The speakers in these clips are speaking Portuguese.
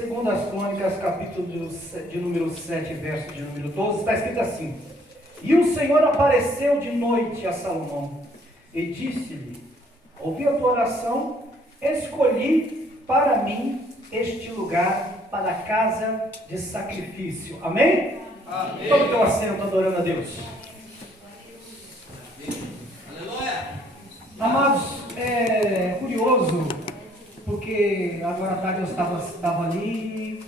Segundo as Crônicas, capítulo de número 7, verso de número 12, está escrito assim: E o Senhor apareceu de noite a Salomão e disse-lhe: Ouvi a tua oração, escolhi para mim este lugar para a casa de sacrifício. Amém? Amém. Tome teu assento adorando a Deus. Aleluia. Amados, é curioso, porque agora à tarde eu estava ali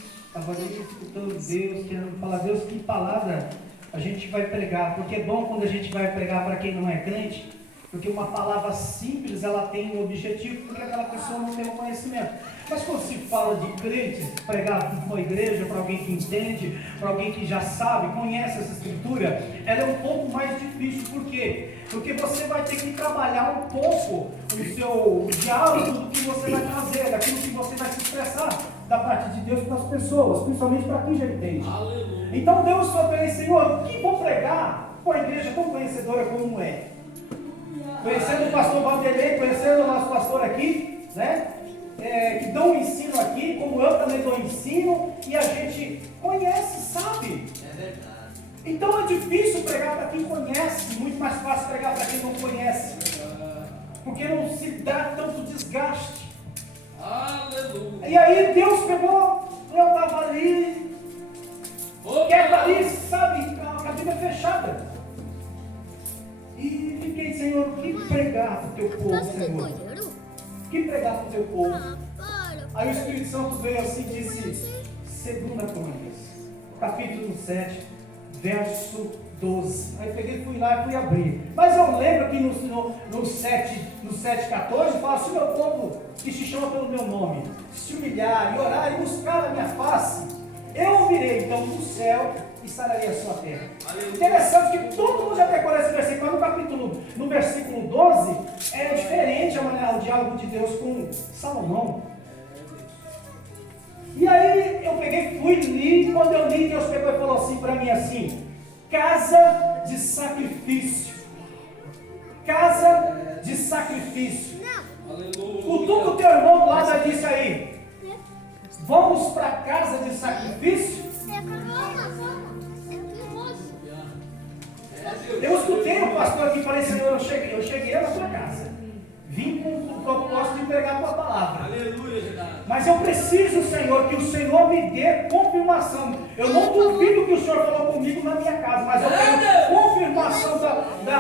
escutando Deus, querendo falar: Deus, que palavra a gente vai pregar? Porque é bom quando a gente vai pregar para quem não é crente, porque uma palavra simples, ela tem um objetivo, porque aquela pessoa não tem um conhecimento. Mas quando se fala de crentes, pregar para uma igreja, para alguém que entende, para alguém que já sabe, conhece essa escritura, ela é um pouco mais difícil. Por quê? Porque você vai ter que trabalhar um pouco o seu diálogo do que você vai trazer, daquilo que você vai se expressar da parte de Deus para as pessoas, principalmente para quem já entende. Aleluia. Então Deus falou para ele: Senhor, o que vou pregar com a igreja tão conhecedora como é? Conhecendo o pastor Vanderlei, conhecendo o nosso pastor aqui, né? Que dão um ensino aqui, como eu também dou ensino, e a gente conhece, sabe? É verdade. Então é difícil pregar para quem conhece, muito mais fácil pregar para quem não conhece, porque não se dá tanto desgaste. Aleluia. E aí Deus pegou, eu estava ali, quieto ali, sabe, com a Bíblia fechada. E fiquei: Senhor, o que pregar para o teu povo, Senhor? O que pregar para o teu povo? Aí o Espírito Santo veio assim e disse: 2 Crônicas, capítulo 7, verso 12. Aí peguei, fui lá e fui abrir. Mas eu lembro que no 7,14 fala: se o meu povo que se chama pelo meu nome se humilhar e orar e buscar a minha face, eu ouvirei então do céu e sararei a sua terra. Aleluia. Interessante que todo mundo já decorou esse versículo, mas no versículo 12 é diferente o diálogo de Deus com Salomão. E aí eu peguei, fui li, e quando eu li, Deus pegou e falou assim para mim assim: casa de sacrifício. Casa de sacrifício. Aleluia. Cutuca o teu irmão do lado e disse aí: vamos para a casa de sacrifício? Eu escutei o pastor aqui falei: Senhor, eu cheguei na tua casa, vim com o propósito de pregar a tua palavra. Aleluia, verdade. Mas eu preciso, Senhor, que o Senhor me dê confirmação. Eu não duvido que o Senhor falou comigo na minha casa, mas eu tenho confirmação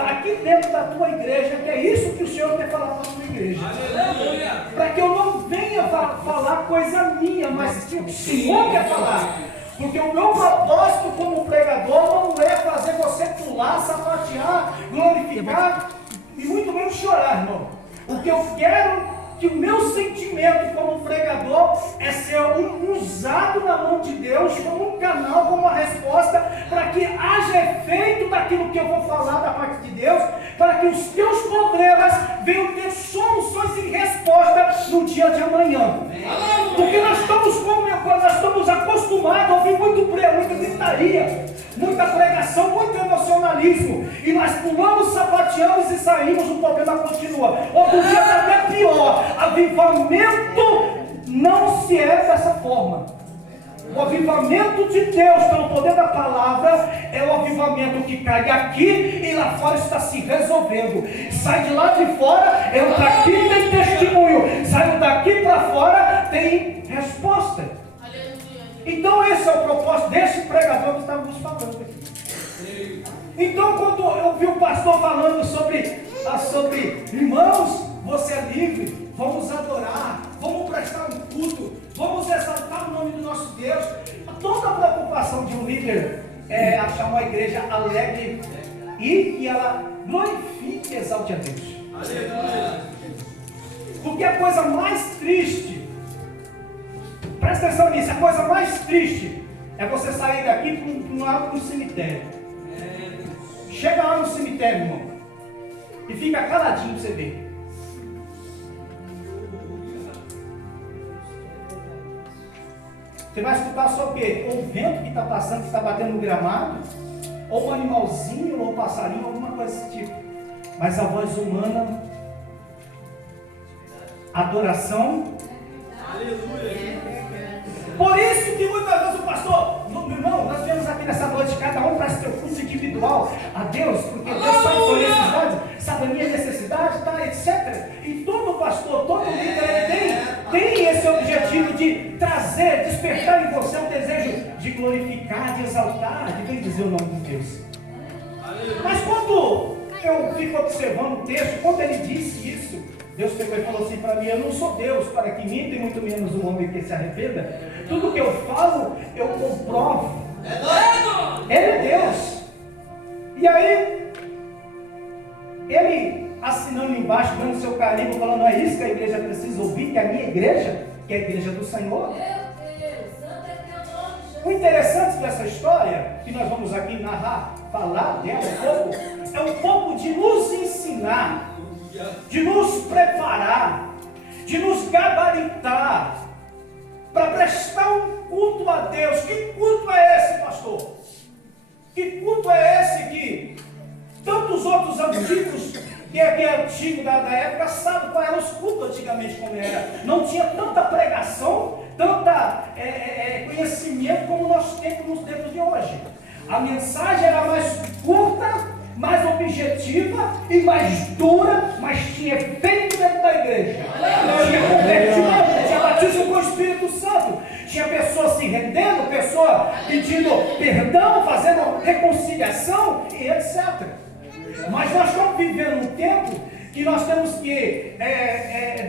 aqui dentro da tua igreja, que é isso que o Senhor quer falar para a tua igreja. Aleluia. Para que eu não venha falar coisa minha, mas que o Senhor quer falar. Porque o meu propósito como pregador não é fazer você pular, sapatear, glorificar e muito menos chorar, irmão. O que eu quero, que o meu sentimento como pregador é ser usado na mão de Deus como um canal, como uma resposta, para que haja efeito daquilo que eu vou falar da parte de Deus, para que os teus problemas venham ter soluções e respostas no dia de amanhã. Porque nós estamos acostumados a ouvir muita gritaria, muita pregação, muito emocionalismo, e nós pulamos, sapateamos e saímos, o problema continua. Outro dia está até pior. Avivamento não se é dessa forma. O avivamento de Deus pelo poder da palavra é o avivamento que cai aqui e lá fora está se resolvendo. Sai de lá de fora, entra aqui e tem testemunho. Saiu daqui para fora, tem resposta. Então esse é o propósito desse pregador que estávamos falando aqui. Então quando eu vi o pastor falando sobre irmãos, você é livre, vamos adorar, vamos prestar um culto, vamos exaltar o nome do nosso Deus. Toda a preocupação de um líder é achar uma igreja alegre e que ela glorifique e exalte a Deus. Aleluia. Porque a coisa mais triste, presta atenção nisso, a coisa mais triste é você sair daqui para um cemitério. Chega lá no cemitério, irmão, e fica caladinho para você ver. Você vai escutar só o quê? Ou o vento que está passando, que está batendo no gramado, ou um animalzinho, ou um passarinho, alguma coisa desse tipo. Mas a voz humana, adoração. Aleluia. Por espiritual a Deus, porque Deus sabe a sua necessidade, sabe a minha necessidade, tá, etc. E todo pastor, todo líder, ele tem esse objetivo de trazer, despertar em você o desejo de glorificar, de exaltar, de bem dizer o nome de Deus. Mas quando eu fico observando o texto, quando ele disse isso, Deus pegou e falou assim para mim: eu não sou Deus para que minta, e muito menos um homem que se arrependa. Tudo que eu falo, eu comprovo. Ele é Deus. E aí, ele assinando embaixo, dando seu carimbo, falando: não é isso que a igreja precisa ouvir, que a minha igreja, que é a igreja do Senhor. O interessante dessa história, que nós vamos aqui narrar, falar dela um pouco, é um pouco de nos ensinar, de nos preparar, de nos gabaritar, para prestar um culto a Deus. Que culto é esse, pastor? Que culto é esse que tantos outros antigos, que é antigo da época, sabem qual eram os cultos antigamente, como era? Não tinha tanta pregação, tanta conhecimento como nós temos nos tempos de hoje. A mensagem era mais curta, mais objetiva e mais dura, mas tinha efeito dentro da igreja. Tinha convertimento, tinha batismo com o Espírito Santo, tinha pessoa se rendendo, pessoa pedindo perdão, fazendo reconciliação e etc. Mas nós estamos vivendo um tempo que nós temos que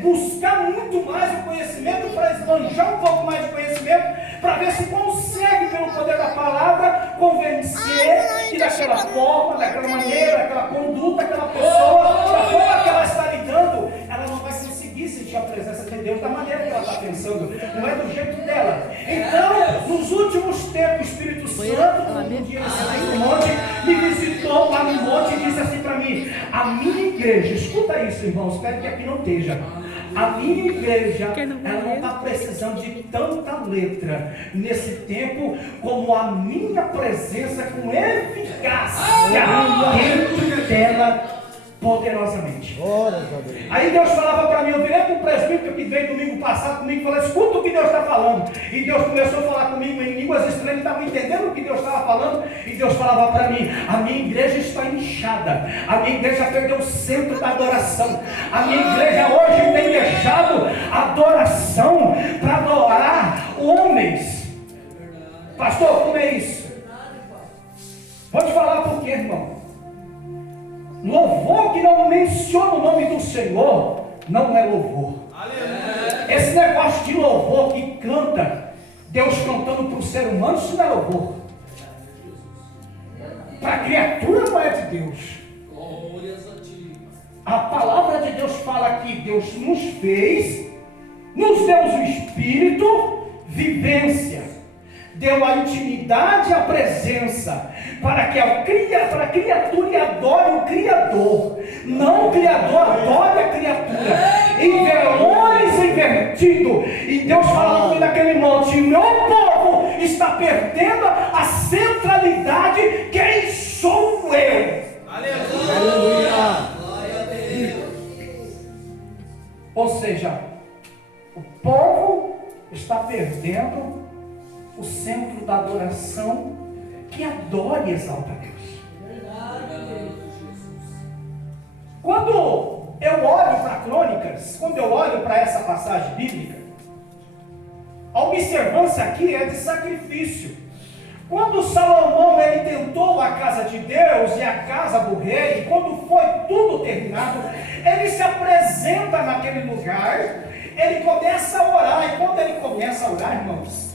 buscar muito mais o conhecimento, para esbanjar um pouco mais de conhecimento, para ver se consegue, pelo poder da palavra, convencer que daquela forma, daquela maneira, daquela conduta, aquela pessoa, da forma que ela está lidando, ela não vai conseguir sentir a presença de Deus da maneira que ela está pensando, não é do jeito dela. Então, nos últimos tempos, o Espírito Santo, um dia no monte, me visitou lá no monte e disse assim para mim: a minha igreja, escuta isso, irmãos, espero que aqui não esteja. A minha igreja, ela não está precisando de tanta letra nesse tempo, como a minha presença com eficácia dentro dela poderosamente. Aí Deus falava para mim, eu virei para o presbítero que veio domingo passado comigo e falei: escuta o que Deus está falando. E Deus começou a falar comigo em línguas estranhas, estava entendendo o que Deus estava falando, e Deus falava para mim: a minha igreja está inchada, a minha igreja perdeu o centro da adoração, a minha igreja hoje tem deixado adoração para adorar homens. Pastor, como é isso? Vou te falar por quê, irmão. Louvor que não menciona o nome do Senhor não é louvor. Esse negócio de louvor que canta Deus cantando para o ser humano, isso não é louvor. Para a criatura não é de Deus. A palavra de Deus fala que Deus nos fez, nos deu o Espírito, vivência, deu a intimidade, a presença, para que a criatura adore o Criador, não o Criador adore a criatura, em valores invertido. E Deus fala comigo naquele monte: meu povo está perdendo a centralidade. Quem sou eu? Aleluia! Ou seja, o povo está perdendo o centro da adoração, que adora e exalta a Deus. Quando eu olho para Crônicas, quando eu olho para essa passagem bíblica, a observância aqui é de sacrifício. Quando Salomão ele tentou a casa de Deus e a casa do rei, quando foi tudo terminado, ele se apresenta naquele lugar, ele começa a orar, e quando ele começa a orar, irmãos,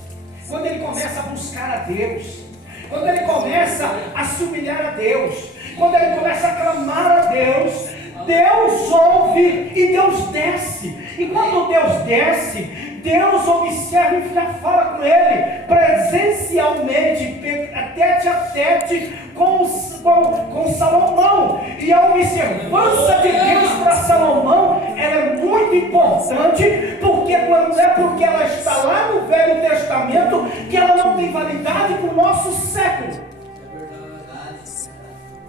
quando ele começa a buscar a Deus, quando ele começa a se humilhar a Deus, quando ele começa a clamar a Deus, Deus ouve e Deus desce. E quando Deus desce, Deus observa e já fala com ele presencialmente, tete a tete com Salomão. E a observância de Deus para Salomão é muito importante, porque não é porque ela está lá no Velho Testamento que ela não tem validade para o nosso século.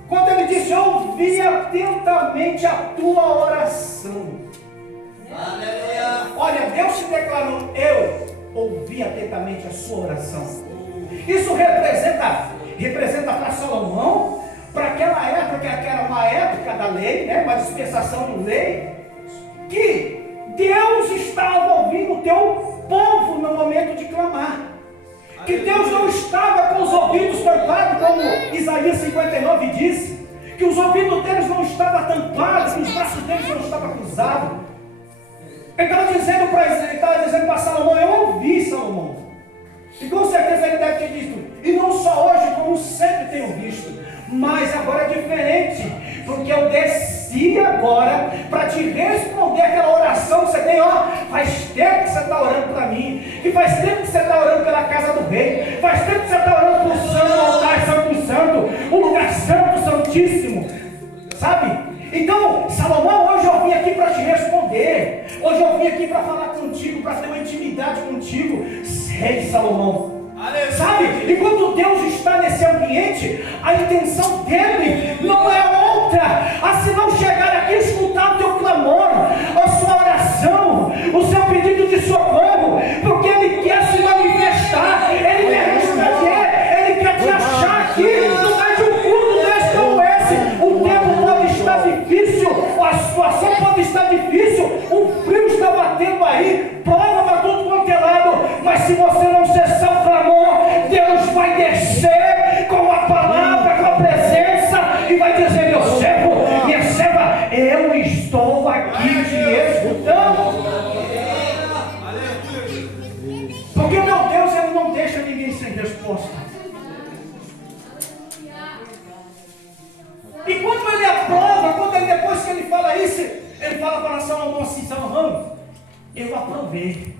Quando ele disse: eu ouvi atentamente a tua oração. Aleluia. Olha, Deus se declarou: eu ouvi atentamente a sua oração. Isso representa para Salomão para aquela época, que era uma época da lei, né? Uma dispensação de lei, que Deus estava ouvindo o teu povo no momento de clamar. Que Deus não estava com os ouvidos tampados, como Isaías 59 diz, que os ouvidos deles não estavam tampados, que os braços deles não estavam cruzados. Ele estava dizendo para Salomão, eu ouvi, Salomão. E com certeza ele deve ter dito, e não só hoje, como sempre tenho visto, mas agora é diferente, porque eu desci agora para te responder aquela oração que você tem, faz tempo que você está orando para mim, que faz tempo que você está orando pela casa do rei, faz tempo que você está orando por santo, altar santo, santo, o lugar santo, santíssimo, sabe? Então, Salomão, hoje eu vim aqui para te responder, hoje eu vim aqui para falar contigo, para ter uma intimidade contigo. Sei, Salomão, sabe? E quando Deus está nesse ambiente, a intenção dele não é outra, a se não chegar aqui e escutar o teu clamor, a sua oração, o seu pedido de socorro, porque ele quer se manifestar, ele quer responder, ele quer te achar aqui no meio de um culto desse como esse. O tempo pode estar difícil, a situação pode estar difícil, o frio está batendo aí, prova para tudo quanto é lado, mas se você não cessar o clamor, Deus vai descer com a palavra, com a presença, e vai dizer, meu servo, minha serva, eu estou aqui te escutando. Porque meu Deus, ele não deixa ninguém sem resposta. E quando ele aprova, depois que ele fala isso, ele fala para Salomão assim, Salomão, eu aprovei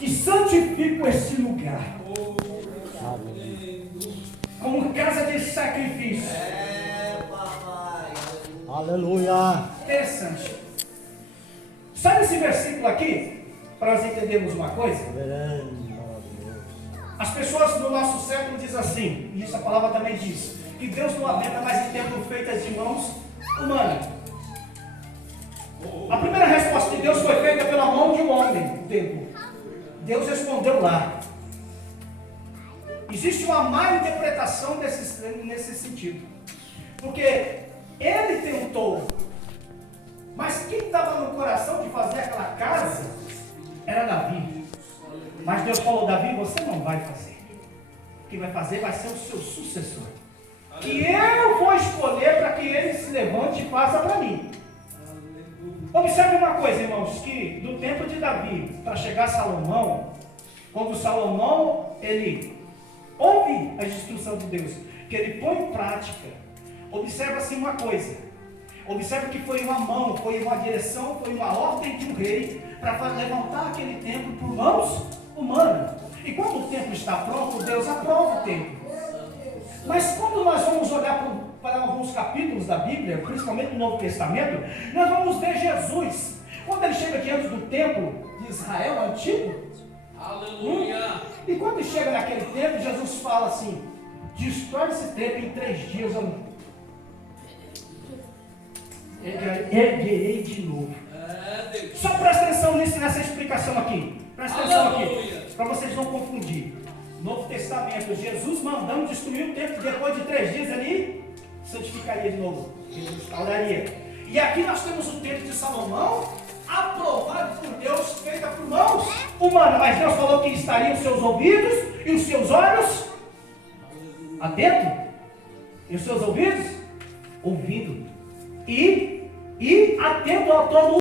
e santifico esse lugar como casa de sacrifício. Aleluia. Interessante. Sabe esse versículo aqui? Para nós entendermos uma coisa. As pessoas do nosso século dizem assim, e isso a palavra também diz, que Deus não habita mais em templo feitas de mãos humanas. A primeira resposta de Deus foi feita pela mão de um homem, o templo. Deus respondeu lá. Existe uma má interpretação nesse sentido. Porque ele tentou, mas quem estava no coração de fazer aquela casa era Davi. Mas Deus falou, Davi, você não vai fazer. Quem vai fazer vai ser o seu sucessor. Que eu vou escolher para que ele se levante e faça para mim. Observe uma coisa, irmãos, que do tempo de Davi para chegar a Salomão, quando Salomão ele ouve a instrução de Deus, que ele põe em prática, observa-se uma coisa, observa que foi uma mão, foi uma direção, foi uma ordem de um rei para levantar aquele templo por mãos humanas. E quando o templo está pronto, Deus aprova o templo. Mas quando nós vamos olhar para alguns capítulos da Bíblia, principalmente no Novo Testamento, nós vamos ver Jesus, quando ele chega diante do templo de Israel antigo. Aleluia! E quando ele chega naquele templo, Jesus fala assim, destrói esse templo em 3 dias, eu erguerei de novo. Só presta atenção nessa explicação aqui. Presta atenção aqui, para vocês não confundirem. Novo Testamento, Jesus mandando destruir o templo, depois de 3 dias ali, santificaria de novo, restauraria. E aqui nós temos o templo de Salomão, aprovado por Deus, feita por mãos humanas, mas Deus falou que estariam os seus ouvidos e os seus olhos atentos, e os seus ouvidos ouvindo, e atento a todo